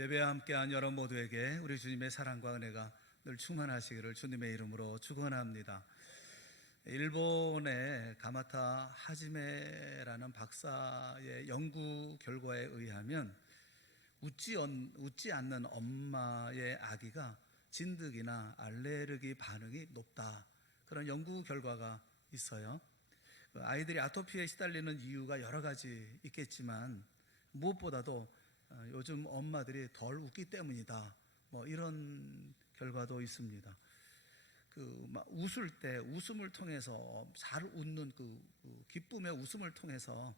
예배와 함께한 여러분 모두에게 우리 주님의 사랑과 은혜가 늘 충만하시기를 주님의 이름으로 축원합니다. 일본의 가마타 하지메라는 박사의 연구 결과에 의하면 웃지 않는 엄마의 아기가 진드기나 알레르기 반응이 높다, 그런 연구 결과가 있어요. 아이들이 아토피에 시달리는 이유가 여러 가지 있겠지만 무엇보다도 요즘 엄마들이 덜 웃기 때문이다, 이런 결과도 있습니다. 웃을 때 웃음을 통해서 잘 웃는 그 기쁨의 웃음을 통해서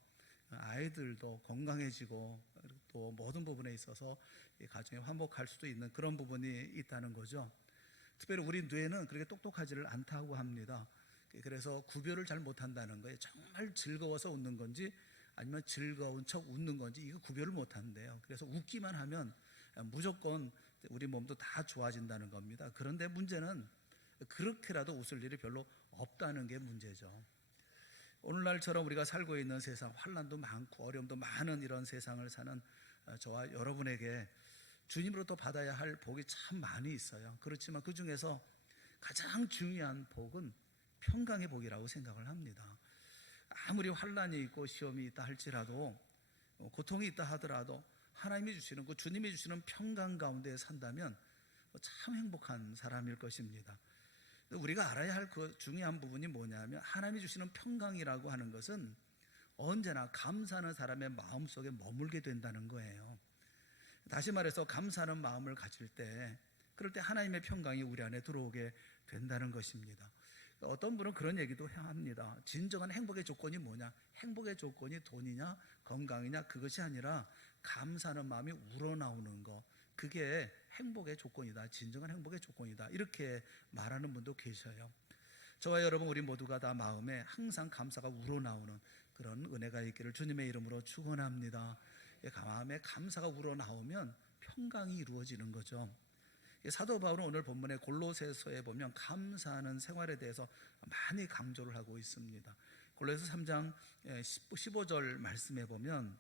아이들도 건강해지고 또 모든 부분에 있어서 가정이 화목할 수도 있는 그런 부분이 있다는 거죠. 특별히 우리 뇌는 그렇게 똑똑하지를 않다고 합니다. 그래서 구별을 잘 못한다는 거예요. 정말 즐거워서 웃는 건지 아니면 즐거운 척 웃는 건지 이거 구별을 못한대요. 그래서 웃기만 하면 무조건 우리 몸도 다 좋아진다는 겁니다. 그런데 문제는 그렇게라도 웃을 일이 별로 없다는 게 문제죠. 오늘날처럼 우리가 살고 있는 세상, 환난도 많고 어려움도 많은 이런 세상을 사는 저와 여러분에게 주님으로부터 받아야 할 복이 참 많이 있어요. 그렇지만 그 중에서 가장 중요한 복은 평강의 복이라고 생각을 합니다. 아무리 환난이 있고 시험이 있다 할지라도, 고통이 있다 하더라도 하나님이 주시는, 그 주님이 주시는 평강 가운데 산다면 참 행복한 사람일 것입니다. 우리가 알아야 할 그 중요한 부분이 뭐냐면, 하나님이 주시는 평강이라고 하는 것은 언제나 감사하는 사람의 마음속에 머물게 된다는 거예요. 다시 말해서 감사하는 마음을 가질 때, 그럴 때 하나님의 평강이 우리 안에 들어오게 된다는 것입니다. 어떤 분은 그런 얘기도 합니다. 진정한 행복의 조건이 뭐냐? 행복의 조건이 돈이냐 건강이냐 그것이 아니라 감사하는 마음이 우러나오는 것, 그게 행복의 조건이다, 진정한 행복의 조건이다, 이렇게 말하는 분도 계셔요. 저와 여러분 우리 모두가 다 마음에 항상 감사가 우러나오는 그런 은혜가 있기를 주님의 이름으로 축원합니다. 마음에 감사가 우러나오면 평강이 이루어지는 거죠. 사도 바울은 오늘 본문의 골로새서에 보면 감사하는 생활에 대해서 많이 강조를 하고 있습니다. 골로새서 3장 15절 말씀에 보면,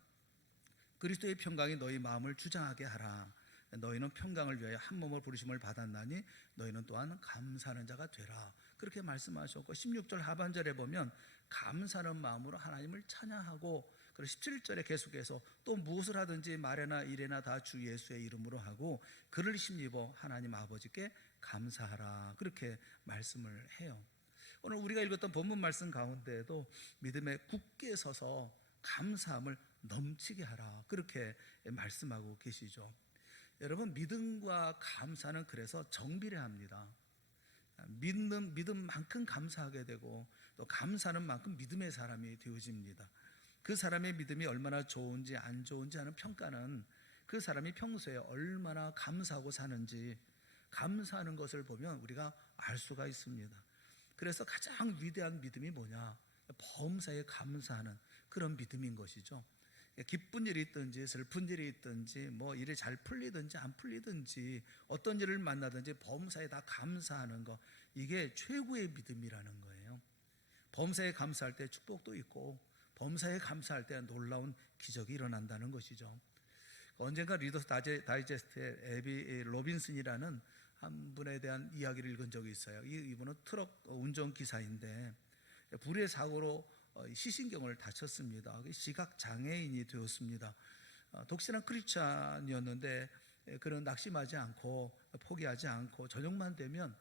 그리스도의 평강이 너희 마음을 주장하게 하라. 너희는 평강을 위하여 한 몸을 부르심을 받았나니 너희는 또한 감사하는 자가 되라, 그렇게 말씀하셨고, 16절 하반절에 보면 감사하는 마음으로 하나님을 찬양하고, 그리고 17절에 계속해서 또 무엇을 하든지 말에나 일에나 다 주 예수의 이름으로 하고 그를 힘입어 하나님 아버지께 감사하라, 그렇게 말씀을 해요. 오늘 우리가 읽었던 본문 말씀 가운데에도 믿음에 굳게 서서 감사함을 넘치게 하라, 그렇게 말씀하고 계시죠. 여러분, 믿음과 감사는 그래서 정비례합니다. 믿는 만큼 감사하게 되고, 또 감사하는 만큼 믿음의 사람이 되어집니다. 그 사람의 믿음이 얼마나 좋은지 안 좋은지 하는 평가는 그 사람이 평소에 얼마나 감사하고 사는지, 감사하는 것을 보면 우리가 알 수가 있습니다. 그래서 가장 위대한 믿음이 뭐냐? 범사에 감사하는 그런 믿음인 것이죠. 기쁜 일이 있든지 슬픈 일이 있든지, 일이 잘 풀리든지 안 풀리든지, 어떤 일을 만나든지 범사에 다 감사하는 것, 이게 최고의 믿음이라는 거예요. 범사에 감사할 때 축복도 있고, 범사에 감사할 때 놀라운 기적이 일어난다는 것이죠. 언젠가 리더스 다이제스트의 에비 로빈슨이라는 한 분에 대한 이야기를 읽은 적이 있어요. 이분은 트럭 운전기사인데 불의 사고로 시신경을 다쳤습니다. 시각 장애인이 되었습니다. 독실한 크리스찬이었는데 그는 낙심하지 않고 포기하지 않고 저녁만 되면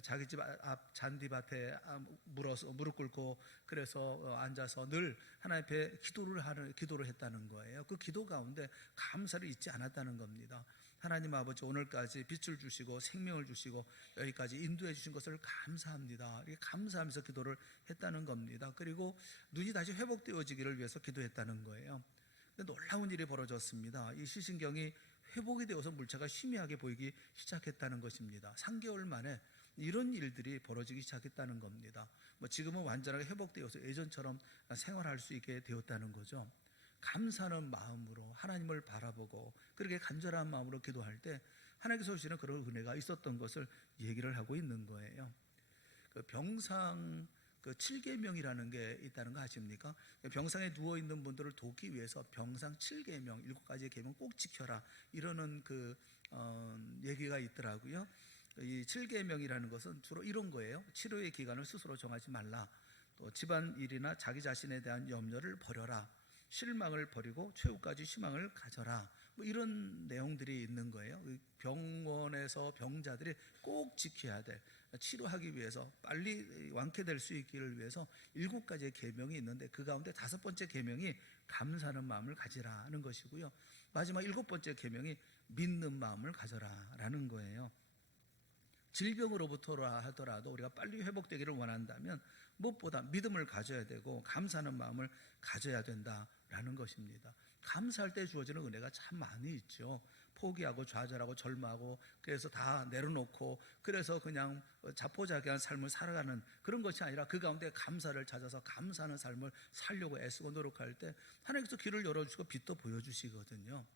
자기 집 앞 잔디밭에 무릎 꿇고 그래서 앉아서 늘 하나님 앞에 기도를 했다는 거예요. 그 기도 가운데 감사를 잊지 않았다는 겁니다. 하나님 아버지, 오늘까지 빛을 주시고 생명을 주시고 여기까지 인도해 주신 것을 감사합니다, 이렇게 감사하면서 기도를 했다는 겁니다. 그리고 눈이 다시 회복되어지기를 위해서 기도했다는 거예요. 근데 놀라운 일이 벌어졌습니다. 이 시신경이 회복이 되어서 물체가 희미하게 보이기 시작했다는 것입니다. 3개월 만에 이런 일들이 벌어지기 시작했다는 겁니다. 지금은 완전하게 회복되어서 예전처럼 생활할 수 있게 되었다는 거죠. 감사하는 마음으로 하나님을 바라보고 그렇게 간절한 마음으로 기도할 때 하나님께서 주시는 그런 은혜가 있었던 것을 얘기를 하고 있는 거예요. 그 병상 그 7계명이라는 게 있다는 거 아십니까? 병상에 누워 있는 분들을 돕기 위해서 병상 7계명, 7가지의 계명 꼭 지켜라 이러는 얘기가 있더라고요. 이 7계명이라는 것은 주로 이런 거예요. 치료의 기간을 스스로 정하지 말라. 또 집안일이나 자기 자신에 대한 염려를 버려라. 실망을 버리고 최후까지 희망을 가져라. 뭐 이런 내용들이 있는 거예요. 병원에서 병자들이 꼭 지켜야 될, 치료하기 위해서 빨리 완쾌될 수 있기를 위해서 7가지의 계명이 있는데 그 가운데 5번째 계명이 감사하는 마음을 가지라는 것이고요. 마지막 7번째 계명이 믿는 마음을 가져라라는 거예요. 질병으로부터라 하더라도 우리가 빨리 회복되기를 원한다면 무엇보다 믿음을 가져야 되고 감사하는 마음을 가져야 된다라는 것입니다. 감사할 때 주어지는 은혜가 참 많이 있죠. 포기하고 좌절하고 절망하고 그래서 다 내려놓고 그래서 그냥 자포자기한 삶을 살아가는 그런 것이 아니라 그 가운데 감사를 찾아서 감사하는 삶을 살려고 애쓰고 노력할 때 하나님께서 길을 열어주시고 빛도 보여주시거든요.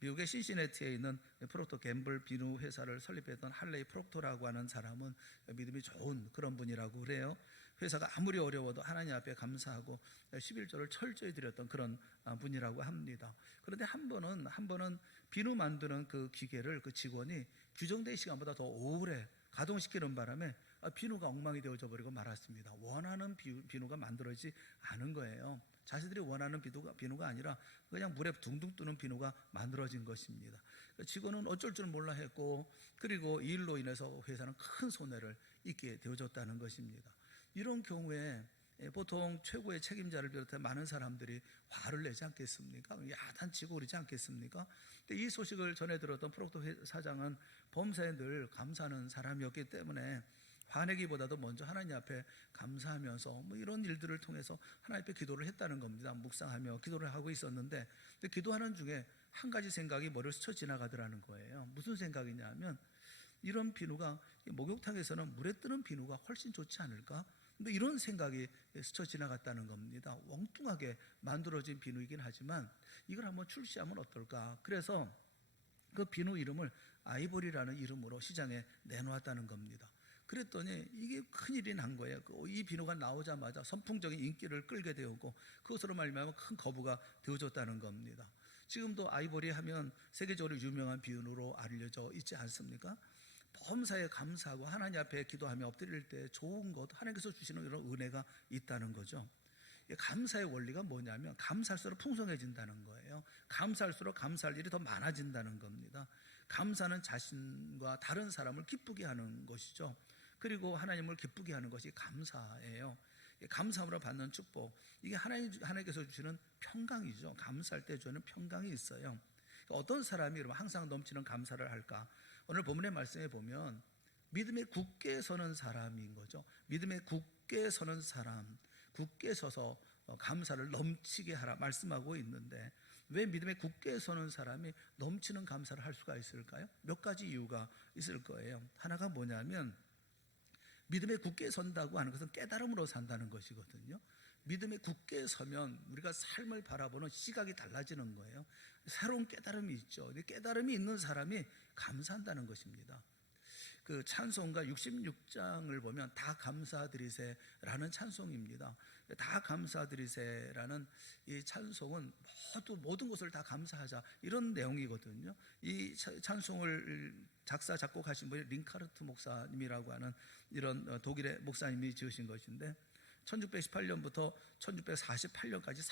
미국의 신시내티에 있는 프록터 갬블 비누 회사를 설립했던 할레이 프록터라고 하는 사람은 믿음이 좋은 그런 분이라고 그래요. 회사가 아무리 어려워도 하나님 앞에 감사하고 11조를 철저히 드렸던 그런 분이라고 합니다. 그런데 한 번은 비누 만드는 그 기계를 그 직원이 규정된 시간보다 더 오래 가동시키는 바람에 비누가 엉망이 되어져 버리고 말았습니다. 원하는 비누가 만들어지지 않은 거예요. 자신들이 원하는 비누가 아니라 그냥 물에 둥둥 뜨는 비누가 만들어진 것입니다. 직원은 어쩔 줄 몰라 했고 그리고 이 일로 인해서 회사는 큰 손해를 입게 되어졌다는 것입니다. 이런 경우에 보통 최고의 책임자를 비롯해 많은 사람들이 화를 내지 않겠습니까? 야단치고 그러지 않겠습니까? 근데 이 소식을 전해 들었던 프록터 사장은 범사에 늘 감사하는 사람이었기 때문에 화내기보다도 먼저 하나님 앞에 감사하면서 뭐 이런 일들을 통해서 하나님 앞에 기도를 했다는 겁니다. 묵상하며 기도를 하고 있었는데 기도하는 중에 한 가지 생각이 머리를 스쳐 지나가더라는 거예요. 무슨 생각이냐 면 이런 비누가 목욕탕에서는 물에 뜨는 비누가 훨씬 좋지 않을까? 근데 이런 생각이 스쳐 지나갔다는 겁니다. 엉뚱하게 만들어진 비누이긴 하지만 이걸 한번 출시하면 어떨까? 그래서 그 비누 이름을 아이보리라는 이름으로 시장에 내놓았다는 겁니다. 그랬더니 이게 큰일이 난 거예요. 이 비누가 나오자마자 선풍적인 인기를 끌게 되었고 그것으로 말미암아 큰 거부가 되어졌다는 겁니다. 지금도 아이보리 하면 세계적으로 유명한 비누로 알려져 있지 않습니까? 범사에 감사하고 하나님 앞에 기도하며 엎드릴 때 좋은 것 하나님께서 주시는 이런 은혜가 있다는 거죠. 감사의 원리가 뭐냐면 감사할수록 풍성해진다는 거예요. 감사할수록 감사할 일이 더 많아진다는 겁니다. 감사는 자신과 다른 사람을 기쁘게 하는 것이죠. 그리고 하나님을 기쁘게 하는 것이 감사예요. 감사함으로 받는 축복, 이게 하나님께서 주시는 평강이죠. 감사할 때 주는 평강이 있어요. 어떤 사람이 항상 넘치는 감사를 할까? 오늘 본문의 말씀에 보면 믿음에 굳게 서는 사람인 거죠. 믿음에 굳게 서는 사람, 굳게 서서 감사를 넘치게 하라 말씀하고 있는데 왜 믿음에 굳게 서는 사람이 넘치는 감사를 할 수가 있을까요? 몇 가지 이유가 있을 거예요. 하나가 뭐냐면 믿음에 굳게 선다고 하는 것은 깨달음으로 산다는 것이거든요. 믿음에 굳게 서면 우리가 삶을 바라보는 시각이 달라지는 거예요. 새로운 깨달음이 있죠. 깨달음이 있는 사람이 감사한다는 것입니다. 그 찬송가 66장을 보면 다 감사드리세라는 찬송입니다. 다 감사드리세라는 이 찬송은 모든 것을 다 감사하자 이런 내용이거든요. 이 찬송을 작사 작곡하신 분이 링카르트 목사님이라고 하는 이런 독일의 목사님이 지으신 것인데 1618년부터 1648년까지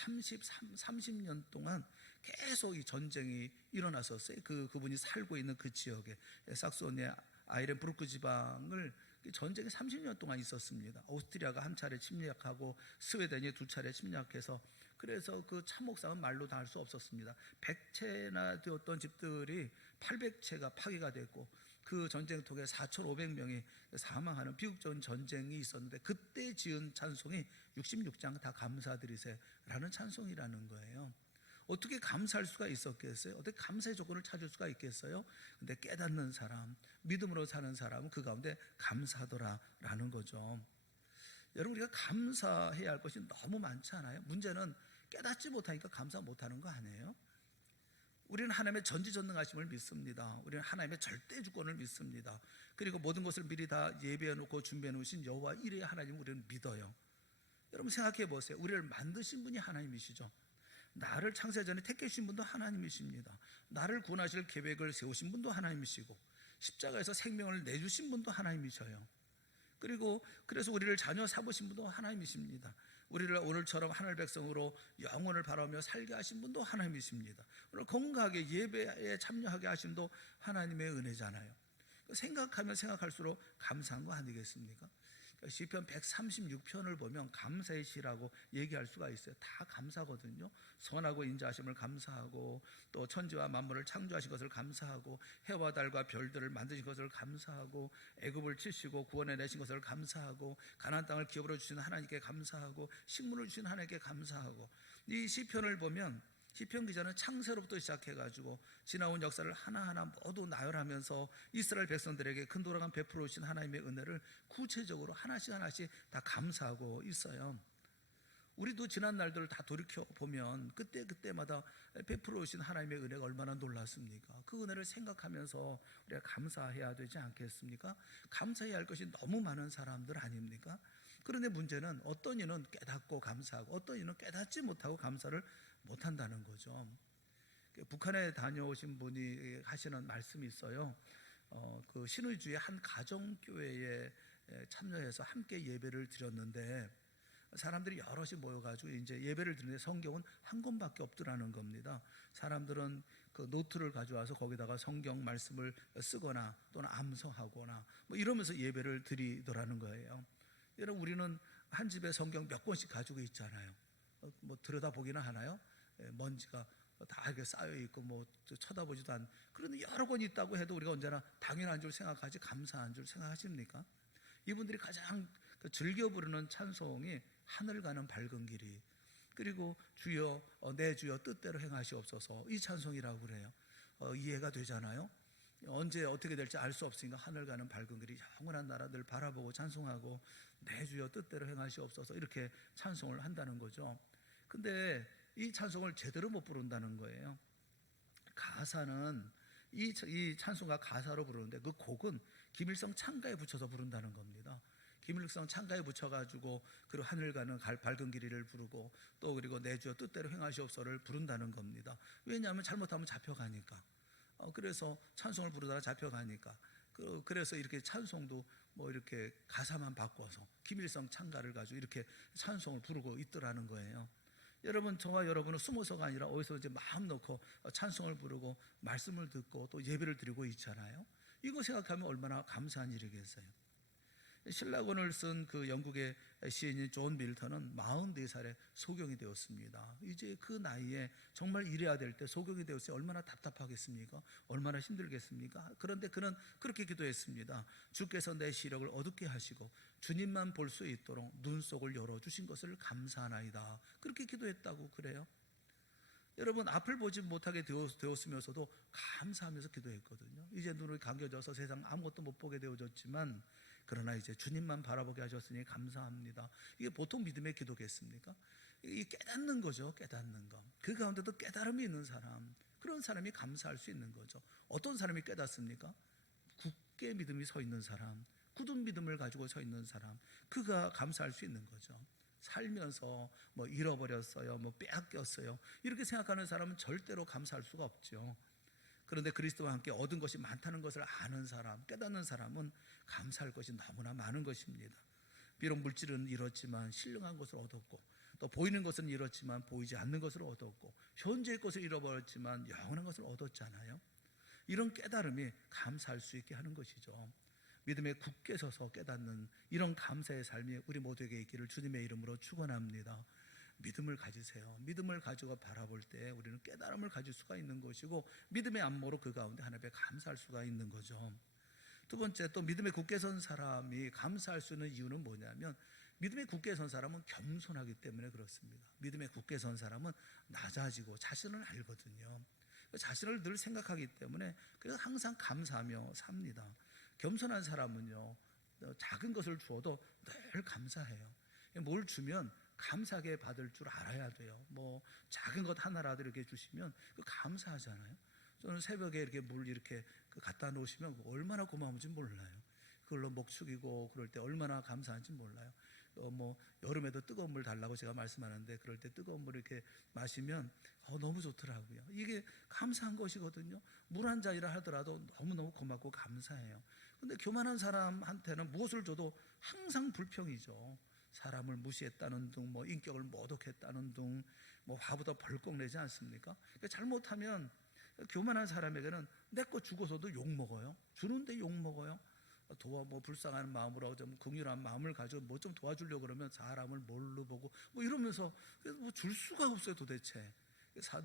30년 동안 계속 이 전쟁이 일어났었어요. 그분이 살고 있는 그 지역에 saksonia 아이렌부르크 지방을 전쟁이 30년 동안 있었습니다. 오스트리아가 한 차례 침략하고 스웨덴이 2차례 침략해서 그래서 그 참목상은 말로 다 할 수 없었습니다. 100채나 되었던 집들이 800채가 파괴가 됐고 그 전쟁통에 4,500명이 사망하는 비극적인 전쟁이 있었는데 그때 지은 찬송이 66장 다 감사드리세라는 찬송이라는 거예요. 어떻게 감사할 수가 있었겠어요? 어떻게 감사의 조건을 찾을 수가 있겠어요? 근데 깨닫는 사람, 믿음으로 사는 사람은 그 가운데 감사하더라라는 거죠. 여러분, 우리가 감사해야 할 것이 너무 많지 않아요? 문제는 깨닫지 못하니까 감사 못하는 거 아니에요? 우리는 하나님의 전지전능하심을 믿습니다. 우리는 하나님의 절대 주권을 믿습니다. 그리고 모든 것을 미리 다 예비해 놓고 준비해 놓으신 여호와 이레의 하나님을 우리는 믿어요. 여러분 생각해 보세요. 우리를 만드신 분이 하나님이시죠. 나를 창세전에 택하신 분도 하나님이십니다. 나를 구원하실 계획을 세우신 분도 하나님이시고 십자가에서 생명을 내주신 분도 하나님이셔요. 그리고 그래서 우리를 자녀 삼으신 분도 하나님이십니다. 우리를 오늘처럼 하늘 백성으로 영혼을 바라며 살게 하신 분도 하나님이십니다. 오늘 건강하게 예배에 참여하게 하신 분도 하나님의 은혜잖아요. 생각하면 생각할수록 감사한 거 아니겠습니까? 시편 136편을 보면 감사의 시라고 얘기할 수가 있어요. 다 감사거든요. 선하고 인자하심을 감사하고 또 천지와 만물을 창조하신 것을 감사하고 해와 달과 별들을 만드신 것을 감사하고 애굽을 치시고 구원해 내신 것을 감사하고 가나안 땅을 기업으로 주신 하나님께 감사하고 식물을 주신 하나님께 감사하고 이 시편을 보면 시편 기자는 창세로부터 시작해가지고 지나온 역사를 하나하나 모두 나열하면서 이스라엘 백성들에게 큰 도랑한 베풀어 주신 하나님의 은혜를 구체적으로 하나씩 하나씩 다 감사하고 있어요. 우리도 지난 날들을 다 돌이켜보면 그때마다 베풀어 주신 하나님의 은혜가 얼마나 놀랐습니까? 그 은혜를 생각하면서 우리가 감사해야 되지 않겠습니까? 감사해야 할 것이 너무 많은 사람들 아닙니까? 그런데 문제는 어떤 이는 깨닫고 감사하고 어떤 이는 깨닫지 못하고 감사를 못한다는 거죠. 북한에 다녀오신 분이 하시는 말씀이 있어요. 그 신의주의 한 가정교회에 참여해서 함께 예배를 드렸는데 사람들이 여럿이 모여가지고 이제 예배를 드리는데 성경은 한 권밖에 없더라는 겁니다. 사람들은 그 노트를 가져와서 거기다가 성경 말씀을 쓰거나 또는 암송하거나 뭐 이러면서 예배를 드리더라는 거예요. 여러분 우리는 한 집에 성경 몇 권씩 가지고 있잖아요. 뭐 들여다보기나 하나요? 먼지가 다 이렇게 쌓여 있고 뭐 쳐다보지도 않. 그런데 여러 권 있다고 해도 우리가 언제나 당연한 줄 생각하지 감사한 줄 생각하십니까? 이분들이 가장 즐겨 부르는 찬송이 하늘 가는 밝은 길이 그리고 주여 내 주여 뜻대로 행하시옵소서 이 찬송이라고 그래요. 이해가 되잖아요. 언제 어떻게 될지 알 수 없으니까 하늘 가는 밝은 길이 영원한 나라들 바라보고 찬송하고 내 주여 뜻대로 행하시옵소서 이렇게 찬송을 한다는 거죠. 근데 이 찬송을 제대로 못 부른다는 거예요. 가사는 이 찬송가 가사로 부르는데 그 곡은 김일성 창가에 붙여서 부른다는 겁니다. 김일성 창가에 붙여가지고 그리고 하늘 가는 밝은 길이를 부르고 또 그리고 내 주여 뜻대로 행하시옵소서를 부른다는 겁니다. 왜냐하면 잘못하면 잡혀가니까. 그래서 찬송을 부르다가 잡혀가니까. 그래서 이렇게 찬송도 뭐 이렇게 가사만 바꿔서 김일성 창가를 가지고 이렇게 찬송을 부르고 있더라는 거예요. 여러분 저와 여러분은 숨어서가 아니라 어디서 이제 마음 놓고 찬송을 부르고 말씀을 듣고 또 예배를 드리고 있잖아요. 이거 생각하면 얼마나 감사한 일이겠어요. 신라권을 쓴 그 영국의 시인인 존 밀턴은 44살에 소경이 되었습니다. 이제 그 나이에 정말 일해야 될 때 소경이 되었으니 얼마나 답답하겠습니까? 얼마나 힘들겠습니까? 그런데 그는 그렇게 기도했습니다. 주께서 내 시력을 어둡게 하시고 주님만 볼 수 있도록 눈속을 열어주신 것을 감사하나이다. 그렇게 기도했다고 그래요. 여러분 앞을 보지 못하게 되었으면서도 감사하면서 기도했거든요. 이제 눈을 감겨져서 세상 아무것도 못 보게 되어졌지만 그러나 이제 주님만 바라보게 하셨으니 감사합니다. 이게 보통 믿음의 기도겠습니까? 이 깨닫는 거죠. 깨닫는 거. 그 가운데도 깨달음이 있는 사람, 그런 사람이 감사할 수 있는 거죠. 어떤 사람이 깨닫습니까? 굳게 믿음이 서 있는 사람, 굳은 믿음을 가지고 서 있는 사람, 그가 감사할 수 있는 거죠. 살면서 뭐 잃어버렸어요, 뭐 빼앗겼어요 이렇게 생각하는 사람은 절대로 감사할 수가 없죠. 그런데 그리스도와 함께 얻은 것이 많다는 것을 아는 사람, 깨닫는 사람은 감사할 것이 너무나 많은 것입니다. 비록 물질은 잃었지만 신령한 것을 얻었고 또 보이는 것은 잃었지만 보이지 않는 것을 얻었고 현재의 것을 잃어버렸지만 영원한 것을 얻었잖아요. 이런 깨달음이 감사할 수 있게 하는 것이죠. 믿음에 굳게 서서 깨닫는 이런 감사의 삶이 우리 모두에게 있기를 주님의 이름으로 축원합니다. 믿음을 가지세요. 믿음을 가지고 바라볼 때 우리는 깨달음을 가질 수가 있는 것이고 믿음의 안모로 그 가운데 하나님께 감사할 수가 있는 거죠. 두 번째, 또 믿음에 굳게 선 사람이 감사할 수 있는 이유는 뭐냐면 믿음에 굳게 선 사람은 겸손하기 때문에 그렇습니다. 믿음에 굳게 선 사람은 낮아지고 자신을 알거든요. 자신을 늘 생각하기 때문에 그래서 항상 감사하며 삽니다. 겸손한 사람은요 작은 것을 주어도 늘 감사해요. 뭘 주면 감사하게 받을 줄 알아야 돼요. 뭐 작은 것 하나라도 이렇게 주시면 그 감사하잖아요. 저는 새벽에 이렇게 물 이렇게 갖다 놓으시면 얼마나 고마운지 몰라요. 그걸로 목 축이고 그럴 때 얼마나 감사한지 몰라요. 뭐 여름에도 뜨거운 물 달라고 제가 말씀하는데 그럴 때 뜨거운 물 이렇게 마시면 너무 좋더라고요. 이게 감사한 것이거든요. 물 한 잔이라 하더라도 너무너무 고맙고 감사해요. 근데 교만한 사람한테는 무엇을 줘도 항상 불평이죠. 사람을 무시했다는 둥, 뭐 인격을 모독했다는 둥, 뭐 화보다 벌컥 내지 않습니까? 그러니까 잘못하면 교만한 사람에게는 내 거 주고서도 욕 먹어요. 주는데 욕 먹어요. 뭐 불쌍한 마음으로 좀 긍휼한 마음을 가지고 뭐 좀 도와주려고 그러면 사람을 뭘로 보고 뭐 이러면서 뭐 줄 수가 없어요 도대체.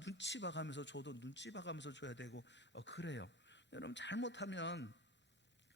눈치 봐가면서 줘도 눈치 봐가면서 줘야 되고 그래요. 여러분 잘못하면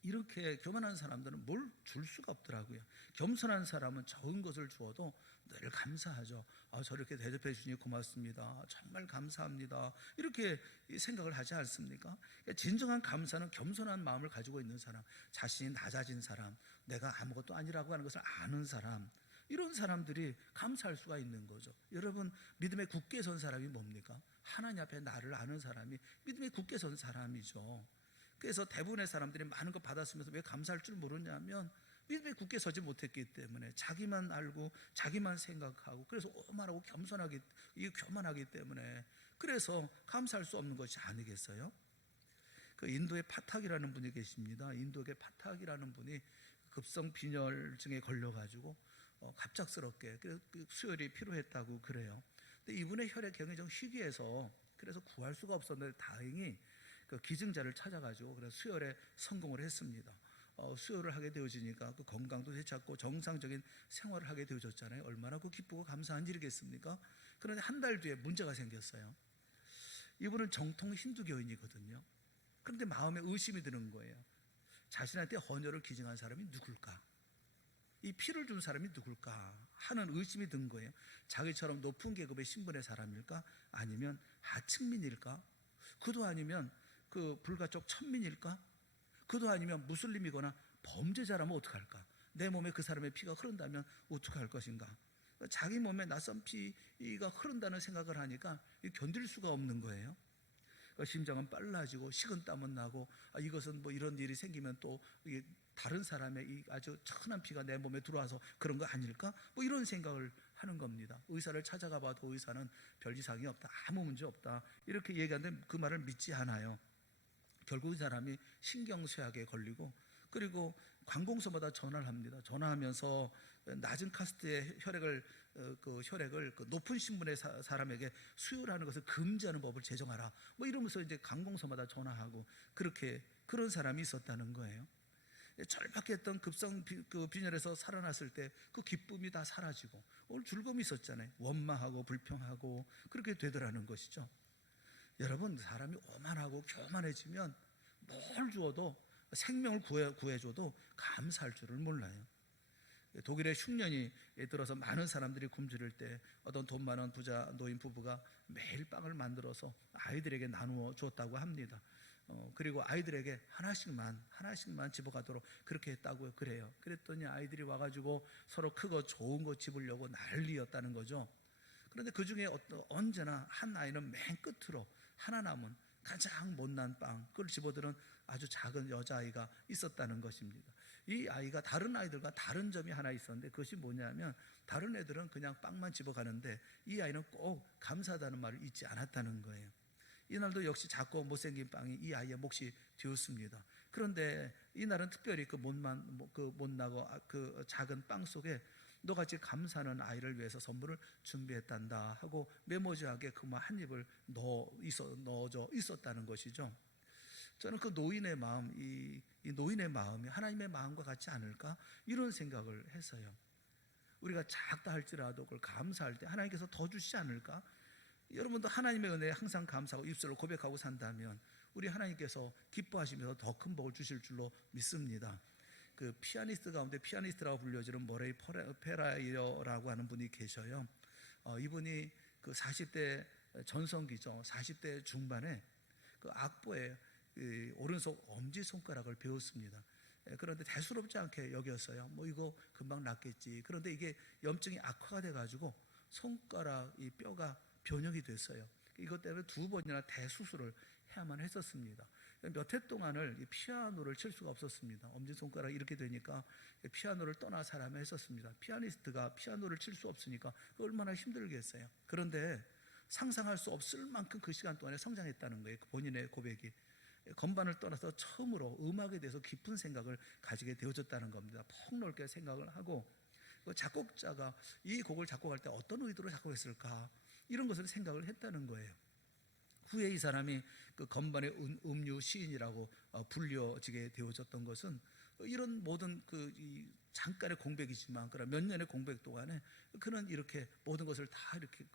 이렇게 교만한 사람들은 뭘 줄 수가 없더라고요. 겸손한 사람은 적은 것을 주어도 늘 감사하죠. 저렇게 대접해 주시니 고맙습니다. 정말 감사합니다. 이렇게 생각을 하지 않습니까? 진정한 감사는 겸손한 마음을 가지고 있는 사람, 자신이 낮아진 사람, 내가 아무것도 아니라고 하는 것을 아는 사람, 이런 사람들이 감사할 수가 있는 거죠. 여러분 믿음에 굳게 선 사람이 뭡니까? 하나님 앞에 나를 아는 사람이 믿음에 굳게 선 사람이죠. 그래서 대부분의 사람들이 많은 거 받았으면서 왜 감사할 줄 모르냐면 믿음에 굳게 서지 못했기 때문에 자기만 알고 자기만 생각하고 그래서 오만하고 교만하기 때문에 그래서 감사할 수 없는 것이 아니겠어요? 그 인도의 파탁이라는 분이 계십니다. 인도의 파탁이라는 분이 급성 빈혈증에 걸려가지고 갑작스럽게 그 수혈이 필요했다고 그래요. 근데 이분의 혈액형이 좀 희귀해서 그래서 구할 수가 없었는데 다행히 그 기증자를 찾아가지고 그래서 수혈에 성공을 했습니다. 수혈을 하게 되어지니까 그 건강도 되찾고 정상적인 생활을 하게 되어졌잖아요. 얼마나 그 기쁘고 감사한 일이겠습니까? 그런데 한 달 뒤에 문제가 생겼어요. 이분은 정통 힌두교인이거든요. 그런데 마음에 의심이 드는 거예요. 자신한테 헌혈을 기증한 사람이 누굴까? 이 피를 준 사람이 누굴까 하는 의심이 든 거예요. 자기처럼 높은 계급의 신분의 사람일까? 아니면 하층민일까? 그도 아니면 그 불가촉 천민일까? 그도 아니면 무슬림이거나 범죄자라면 어떡할까? 내 몸에 그 사람의 피가 흐른다면 어떡할 것인가? 자기 몸에 낯선 피가 흐른다는 생각을 하니까 견딜 수가 없는 거예요. 심장은 빨라지고 식은땀은 나고 이것은 뭐 이런 일이 생기면 또 다른 사람의 이 아주 천한 피가 내 몸에 들어와서 그런 거 아닐까? 뭐 이런 생각을 하는 겁니다. 의사를 찾아가 봐도 의사는 별 이상이 없다, 아무 문제 없다 이렇게 얘기하는데 그 말을 믿지 않아요. 결국 이 사람이 신경쇠약에 걸리고 그리고 관공서마다 전화를 합니다. 전화하면서 낮은 카스트의 혈액을 그 높은 신분의 사람에게 수혈하는 것을 금지하는 법을 제정하라. 뭐 이러면서 이제 관공서마다 전화하고 그렇게 그런 사람이 있었다는 거예요. 절박했던 급성 빈혈에서 살아났을 때 그 기쁨이 다 사라지고 오늘 즐거움이 있었잖아요. 원망하고 불평하고 그렇게 되더라는 것이죠. 여러분 사람이 오만하고 교만해지면 뭘 주어도 생명을 구해줘도 감사할 줄을 몰라요. 독일의 흉년이 들어서 많은 사람들이 굶주릴 때 어떤 돈 많은 부자 노인 부부가 매일 빵을 만들어서 아이들에게 나누어 줬다고 합니다. 그리고 아이들에게 하나씩만 집어가도록 그렇게 했다고 그래요. 그랬더니 아이들이 와가지고 서로 크고 좋은 거 집으려고 난리였다는 거죠. 그런데 그 중에 언제나 한 아이는 맨 끝으로 하나 남은 가장 못난 빵 그걸 집어들은 아주 작은 여자아이가 있었다는 것입니다. 이 아이가 다른 아이들과 다른 점이 하나 있었는데 그것이 뭐냐면 다른 애들은 그냥 빵만 집어가는데 이 아이는 꼭 감사하다는 말을 잊지 않았다는 거예요. 이날도 역시 작고 못생긴 빵이 이 아이의 몫이 되었습니다. 그런데 이날은 특별히 그 못나고 그 작은 빵 속에 너같이 감사하는 아이를 위해서 선물을 준비했단다 하고 메모지하게 그만 한 입을 넣어져 있었다는 것이죠. 저는 그 노인의 마음, 이 노인의 마음이 하나님의 마음과 같지 않을까 이런 생각을 했어요. 우리가 작다 할지라도 그걸 감사할 때 하나님께서 더 주시지 않을까? 여러분도 하나님의 은혜에 항상 감사하고 입술로 고백하고 산다면 우리 하나님께서 기뻐하시면서 더 큰 복을 주실 줄로 믿습니다. 그 피아니스트 가운데 피아니스트라고 불려지는 머레이 페라이어라고 하는 분이 계셔요. 이분이 그 40대 전성기죠. 40대 중반에 그 악보에 오른손 엄지손가락을 배웠습니다. 그런데 대수롭지 않게 여겼어요. 뭐 이거 금방 낫겠지. 그런데 이게 염증이 악화가 돼가지고 손가락 이 뼈가 변형이 됐어요. 이것 때문에 2번이나 대수술을 해야만 했었습니다. 몇 해 동안을 피아노를 칠 수가 없었습니다. 엄지손가락이 이렇게 되니까 피아노를 떠나 사람을 했었습니다. 피아니스트가 피아노를 칠 수 없으니까 얼마나 힘들겠어요. 그런데 상상할 수 없을 만큼 그 시간 동안에 성장했다는 거예요. 본인의 고백이. 건반을 떠나서 처음으로 음악에 대해서 깊은 생각을 가지게 되어졌다는 겁니다. 폭넓게 생각을 하고, 작곡자가 이 곡을 작곡할 때 어떤 의도로 작곡했을까, 이런 것을 생각을 했다는 거예요. 후에 이 사람이 그 건반의 음유 시인이라고 불려지게 되어졌던 것은 이런 모든 이 잠깐의 공백이지만 그런 몇 년의 공백 동안에 그는 이렇게 모든 것을 다 이렇게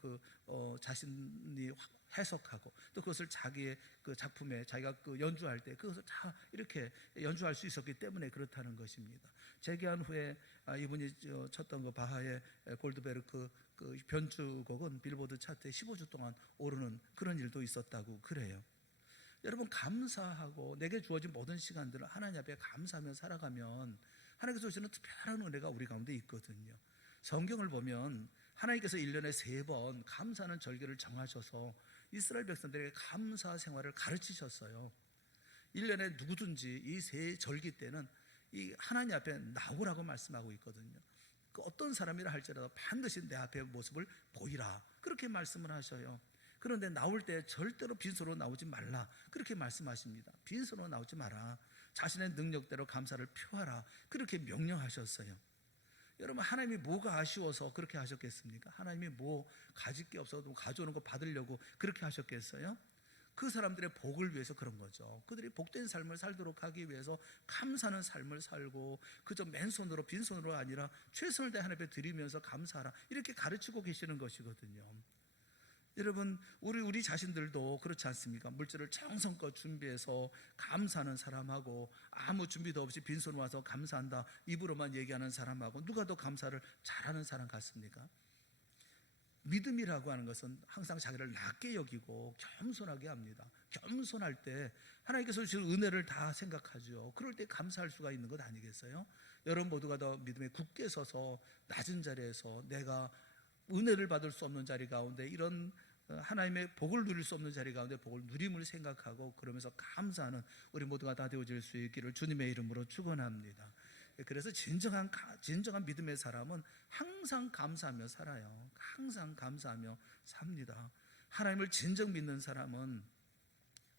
자신이 해석하고 또 그것을 자기의 그 작품에 자기가 연주할 때 그것을 다 이렇게 연주할 수 있었기 때문에 그렇다는 것입니다. 재기한 후에 이분이 쳤던 그 바하의 골드베르크 그 변주곡은 빌보드 차트에 15주 동안 오르는 그런 일도 있었다고 그래요. 여러분, 감사하고 내게 주어진 모든 시간들을 하나님 앞에 감사하며 살아가면 하나님께서 주시는 특별한 은혜가 우리 가운데 있거든요. 성경을 보면 하나님께서 1년에 3번 감사하는 절기를 정하셔서 이스라엘 백성들에게 감사 생활을 가르치셨어요. 1년에 누구든지 이 3절기 때는 이 하나님 앞에 나오라고 말씀하고 있거든요. 그 어떤 사람이라 할지라도 반드시 내 앞에 모습을 보이라, 그렇게 말씀을 하셔요. 그런데 나올 때 절대로 빈손으로 나오지 말라, 그렇게 말씀하십니다. 빈손으로 나오지 마라, 자신의 능력대로 감사를 표하라, 그렇게 명령하셨어요. 여러분, 하나님이 뭐가 아쉬워서 그렇게 하셨겠습니까? 하나님이 뭐 가질 게 없어도 가져오는 거 받으려고 그렇게 하셨겠어요? 그 사람들의 복을 위해서 그런 거죠. 그들이 복된 삶을 살도록 하기 위해서 감사하는 삶을 살고, 그저 맨손으로 빈손으로 아니라 최선을 다해 하나님 앞에 드리면서 감사하라, 이렇게 가르치고 계시는 것이거든요. 여러분, 우리 자신들도 그렇지 않습니까? 물질을 정성껏 준비해서 감사하는 사람하고 아무 준비도 없이 빈손 와서 감사한다 입으로만 얘기하는 사람하고 누가 더 감사를 잘하는 사람 같습니까? 믿음이라고 하는 것은 항상 자기를 낮게 여기고 겸손하게 합니다. 겸손할 때 하나님께서 주신 은혜를 다 생각하죠. 그럴 때 감사할 수가 있는 것 아니겠어요? 여러분 모두가 더 믿음에 굳게 서서 낮은 자리에서 내가 은혜를 받을 수 없는 자리 가운데 이런 하나님의 복을 누릴 수 없는 자리 가운데 복을 누림을 생각하고 그러면서 감사하는 우리 모두가 다 되어질 수 있기를 주님의 이름으로 축원합니다. 그래서 진정한 믿음의 사람은 항상 감사하며 살아요. 항상 감사하며 삽니다. 하나님을 진정 믿는 사람은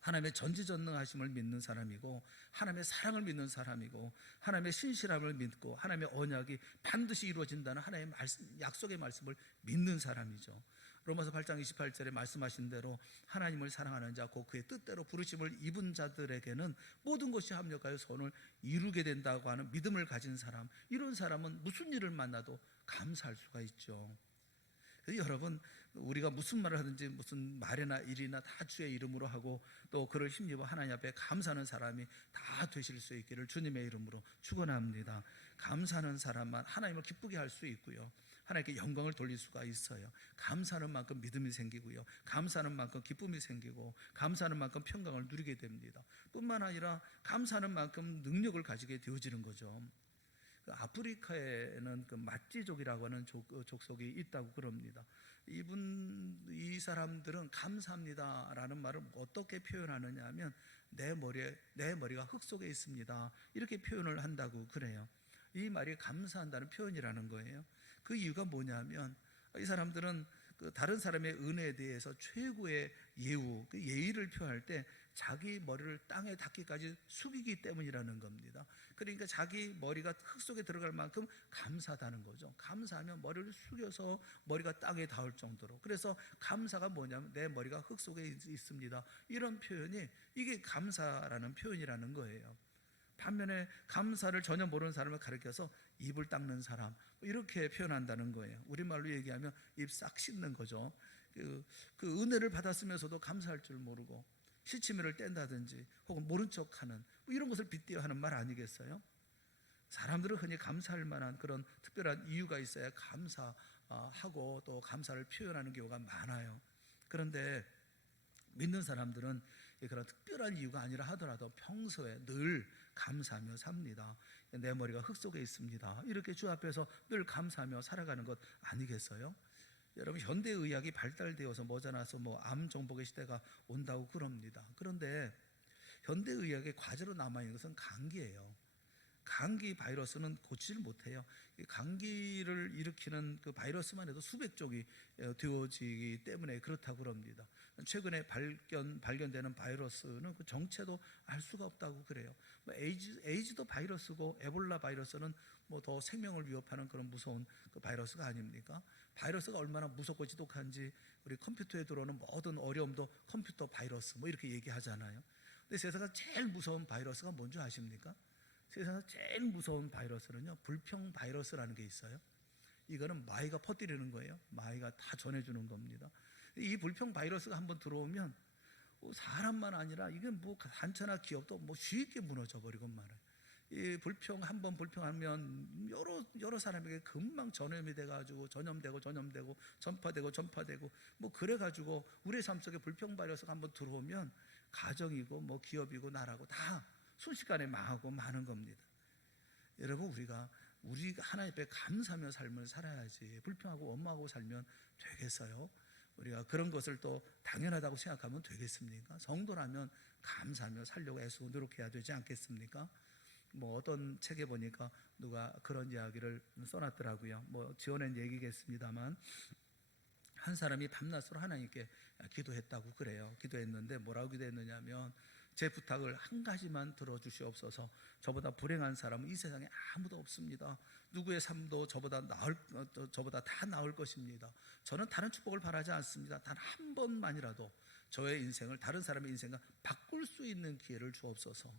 하나님의 전지전능하심을 믿는 사람이고, 하나님의 사랑을 믿는 사람이고, 하나님의 신실함을 믿고, 하나님의 언약이 반드시 이루어진다는 하나님의 약속의 말씀을 믿는 사람이죠. 로마서 8장 28절에 말씀하신 대로 하나님을 사랑하는 자 곧 그의 뜻대로 부르심을 입은 자들에게는 모든 것이 합력하여 선을 이루게 된다고 하는 믿음을 가진 사람, 이런 사람은 무슨 일을 만나도 감사할 수가 있죠. 여러분, 우리가 무슨 말을 하든지 무슨 말이나 일이나 다 주의 이름으로 하고 또 그를 힘입어 하나님 앞에 감사하는 사람이 다 되실 수 있기를 주님의 이름으로 축원합니다. 감사하는 사람만 하나님을 기쁘게 할 수 있고요, 하나님께 영광을 돌릴 수가 있어요. 감사하는 만큼 믿음이 생기고요, 감사하는 만큼 기쁨이 생기고, 감사하는 만큼 평강을 누리게 됩니다. 뿐만 아니라 감사하는 만큼 능력을 가지게 되어지는 거죠. 아프리카에는 그 마찌족이라고 하는 족속이 있다고 그럽니다. 이 사람들은 감사합니다라는 말을 어떻게 표현하느냐 하면 내 머리가 흙 속에 있습니다, 이렇게 표현을 한다고 그래요. 이 말이 감사한다는 표현이라는 거예요. 그 이유가 뭐냐면 이 사람들은 다른 사람의 은혜에 대해서 최고의 예우, 그 예의를 표할 때 자기 머리를 땅에 닿기까지 숙이기 때문이라는 겁니다. 그러니까 자기 머리가 흙 속에 들어갈 만큼 감사하다는 거죠. 감사하면 머리를 숙여서 머리가 땅에 닿을 정도로. 그래서 감사가 뭐냐면 내 머리가 흙 속에 있습니다, 이런 표현이 이게 감사라는 표현이라는 거예요. 반면에 감사를 전혀 모르는 사람을 가리켜서 입을 닦는 사람, 이렇게 표현한다는 거예요. 우리말로 얘기하면 입 싹 씻는 거죠. 그 은혜를 받았으면서도 감사할 줄 모르고 시치미를 뗀다든지 혹은 모른 척하는 이런 것을 빗대어 하는 말 아니겠어요? 사람들은 흔히 감사할 만한 그런 특별한 이유가 있어야 감사하고 또 감사를 표현하는 경우가 많아요. 그런데 믿는 사람들은 그런 특별한 이유가 아니라 하더라도 평소에 늘 감사하며 삽니다. 내 머리가 흙 속에 있습니다. 이렇게 주 앞에서 늘 감사하며 살아가는 것 아니겠어요? 여러분, 현대의학이 발달되어서 머지않아서 암 정복의 시대가 온다고 그럽니다. 그런데 현대의학의 과제로 남아있는 것은 감기예요. 감기 바이러스는 고치질 못해요. 감기를 일으키는 그 바이러스만 해도 수백 종이 되어지기 때문에 그렇다고 그럽니다. 최근에 발견되는 바이러스는 그 정체도 알 수가 없다고 그래요. 에이즈도 바이러스고 에볼라 바이러스는 더 생명을 위협하는 그런 무서운 그 바이러스가 아닙니까? 바이러스가 얼마나 무섭고 지독한지 우리 컴퓨터에 들어오는 모든 어려움도 컴퓨터 바이러스 이렇게 얘기하잖아요. 근데 세상에서 제일 무서운 바이러스가 뭔지 아십니까? 세상에서 제일 무서운 바이러스는요, 불평 바이러스라는 게 있어요. 이거는 마이가 퍼뜨리는 거예요. 마이가 다 전해주는 겁니다. 이 불평 바이러스가 한번 들어오면 사람만 아니라 이게 단체나 기업도 쉽게 무너져 버리건 말아요. 이 한번 불평하면 여러 사람에게 금방 전염이 돼가지고 전염되고 전파되고 그래가지고 우리 삶 속에 불평 바이러스가 한번 들어오면 가정이고 기업이고 나라고 다 순식간에 망하고 마는 겁니다. 여러분, 우리가 하나님 앞에 감사하며 삶을 살아야지 불평하고 원망하고 살면 되겠어요? 우리가 그런 것을 또 당연하다고 생각하면 되겠습니까? 성도라면 감사하며 살려고 애쓰고 노력해야 되지 않겠습니까? 어떤 책에 보니까 누가 그런 이야기를 써놨더라고요. 지어낸 얘기겠습니다만, 한 사람이 밤낮으로 하나님께 기도했다고 그래요. 기도했는데 뭐라고 기도했느냐면, 제 부탁을 한 가지만 들어주시옵소서. 저보다 불행한 사람은 이 세상에 아무도 없습니다. 누구의 삶도 저보다 다 나을 것입니다. 저는 다른 축복을 바라지 않습니다. 단 한 번만이라도 저의 인생을 다른 사람의 인생과 바꿀 수 있는 기회를 주옵소서.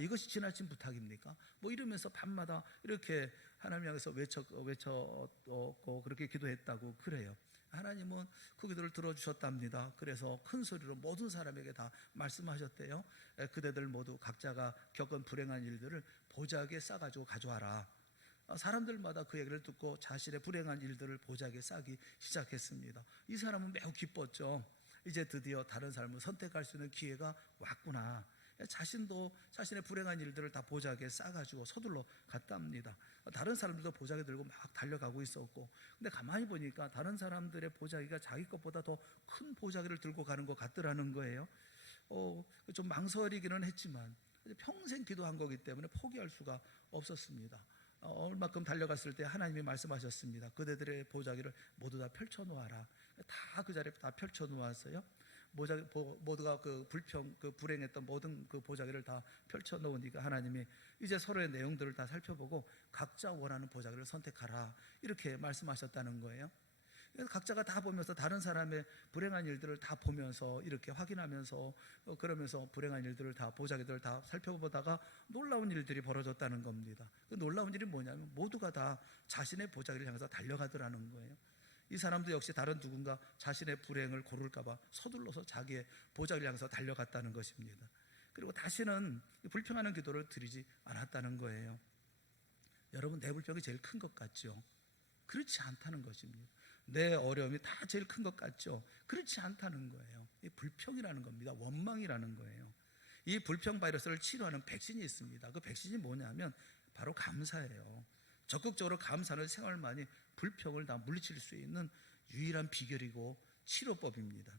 이것이 지나친 부탁입니까? 이러면서 밤마다 이렇게 하나님 향해서 외쳤고 그렇게 기도했다고 그래요. 하나님은 그 기도를 들어주셨답니다. 그래서 큰 소리로 모든 사람에게 다 말씀하셨대요. 그대들 모두 각자가 겪은 불행한 일들을 보자기에 싸가지고 가져와라. 사람들마다 그 얘기를 듣고 자신의 불행한 일들을 보자기에 싸기 시작했습니다. 이 사람은 매우 기뻤죠. 이제 드디어 다른 삶을 선택할 수 있는 기회가 왔구나. 자신도 자신의 불행한 일들을 다 보자기에 싸가지고 서둘러 갔답니다. 다른 사람들도 보자기 들고 막 달려가고 있었고, 근데 가만히 보니까 다른 사람들의 보자기가 자기 것보다 더 큰 보자기를 들고 가는 것 같더라는 거예요. 좀 망설이기는 했지만 평생 기도한 거기 때문에 포기할 수가 없었습니다. 얼마큼 달려갔을 때 하나님이 말씀하셨습니다. 그대들의 보자기를 모두 다 펼쳐놓아라. 다 그 자리에 다 펼쳐놓았어요. 모두가 그 불행했던 모든 그 보자기를 다 펼쳐놓으니까 하나님이 이제 서로의 내용들을 다 살펴보고 각자 원하는 보자기를 선택하라, 이렇게 말씀하셨다는 거예요. 그래서 각자가 다 보면서 다른 사람의 불행한 일들을 다 보면서 이렇게 확인하면서 그러면서 불행한 일들을 다 보자기들을 다 살펴보다가 놀라운 일들이 벌어졌다는 겁니다. 그 놀라운 일이 뭐냐면 모두가 다 자신의 보자기를 향해서 달려가더라는 거예요. 이 사람도 역시 다른 누군가 자신의 불행을 고를까봐 서둘러서 자기의 보자기를 향해서 달려갔다는 것입니다. 그리고 다시는 불평하는 기도를 드리지 않았다는 거예요. 여러분, 내 불평이 제일 큰 것 같죠? 그렇지 않다는 것입니다. 내 어려움이 다 제일 큰 것 같죠? 그렇지 않다는 거예요. 이 불평이라는 겁니다. 원망이라는 거예요. 이 불평 바이러스를 치료하는 백신이 있습니다. 그 백신이 뭐냐면 바로 감사예요. 적극적으로 감사하는 생활만이 불평을 다 물리칠 수 있는 유일한 비결이고 치료법입니다.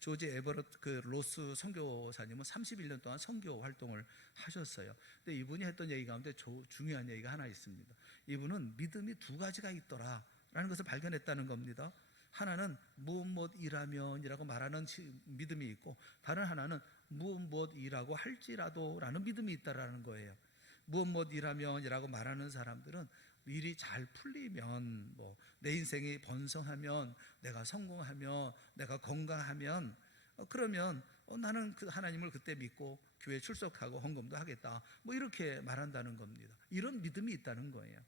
조지 에버러트 로스 선교사님은 31년 동안 선교 활동을 하셨어요. 근데 이분이 했던 얘기 가운데 중요한 얘기가 하나 있습니다. 이분은 믿음이 두 가지가 있더라라는 것을 발견했다는 겁니다. 하나는 무엇 일하면이라고 말하는 믿음이 있고, 다른 하나는 무엇 일하고 할지라도라는 믿음이 있다라는 거예요. 무엇 일하면이라고 말하는 사람들은 일이 잘 풀리면, 내 인생이 번성하면, 내가 성공하면, 내가 건강하면, 그러면 나는 그 하나님을 그때 믿고 교회 출석하고 헌금도 하겠다, 이렇게 말한다는 겁니다. 이런 믿음이 있다는 거예요.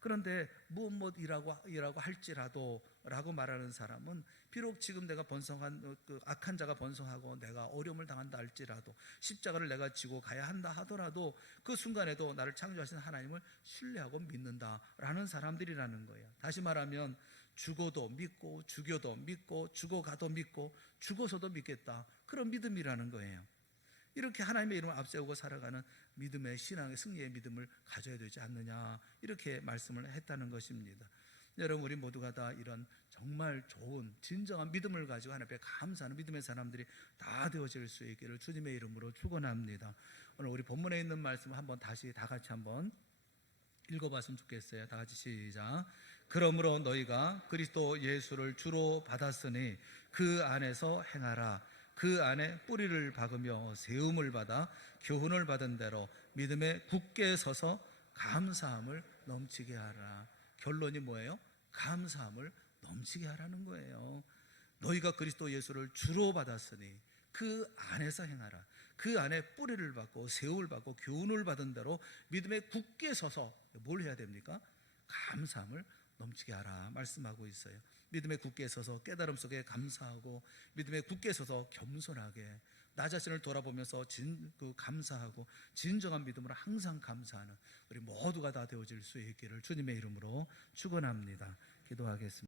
그런데 무엇 일하고 할지라도 라고 말하는 사람은 비록 지금 내가 번성한 악한 자가 번성하고 내가 어려움을 당한다 할지라도, 십자가를 내가 지고 가야 한다 하더라도 그 순간에도 나를 창조하신 하나님을 신뢰하고 믿는다라는 사람들이라는 거예요. 다시 말하면 죽어도 믿고 죽여도 믿고 죽어가도 믿고 죽어서도 믿겠다, 그런 믿음이라는 거예요. 이렇게 하나님의 이름을 앞세우고 살아가는 믿음의 신앙의 승리의 믿음을 가져야 되지 않느냐, 이렇게 말씀을 했다는 것입니다. 여러분, 우리 모두가 다 이런 정말 좋은 진정한 믿음을 가지고 하나님 앞에 감사하는 믿음의 사람들이 다 되어질 수 있기를 주님의 이름으로 축원합니다. 오늘 우리 본문에 있는 말씀을 한번 다시 다 같이 한번 읽어봤으면 좋겠어요. 다 같이 시작. 그러므로 너희가 그리스도 예수를 주로 받았으니 그 안에서 행하라. 그 안에 뿌리를 박으며 세움을 받아 교훈을 받은 대로 믿음에 굳게 서서 감사함을 넘치게 하라. 결론이 뭐예요? 감사함을 넘치게 하라는 거예요. 너희가 그리스도 예수를 주로 받았으니 그 안에서 행하라. 그 안에 뿌리를 받고 세움을 받고 교훈을 받은 대로 믿음에 굳게 서서 뭘 해야 됩니까? 감사함을 넘치게 하라 말씀하고 있어요. 믿음에 굳게 서서 깨달음 속에 감사하고, 믿음에 굳게 서서 겸손하게 나 자신을 돌아보면서 감사하고 진정한 믿음으로 항상 감사하는 우리 모두가 다 되어질 수 있기를 주님의 이름으로 축원합니다. 기도하겠습니다.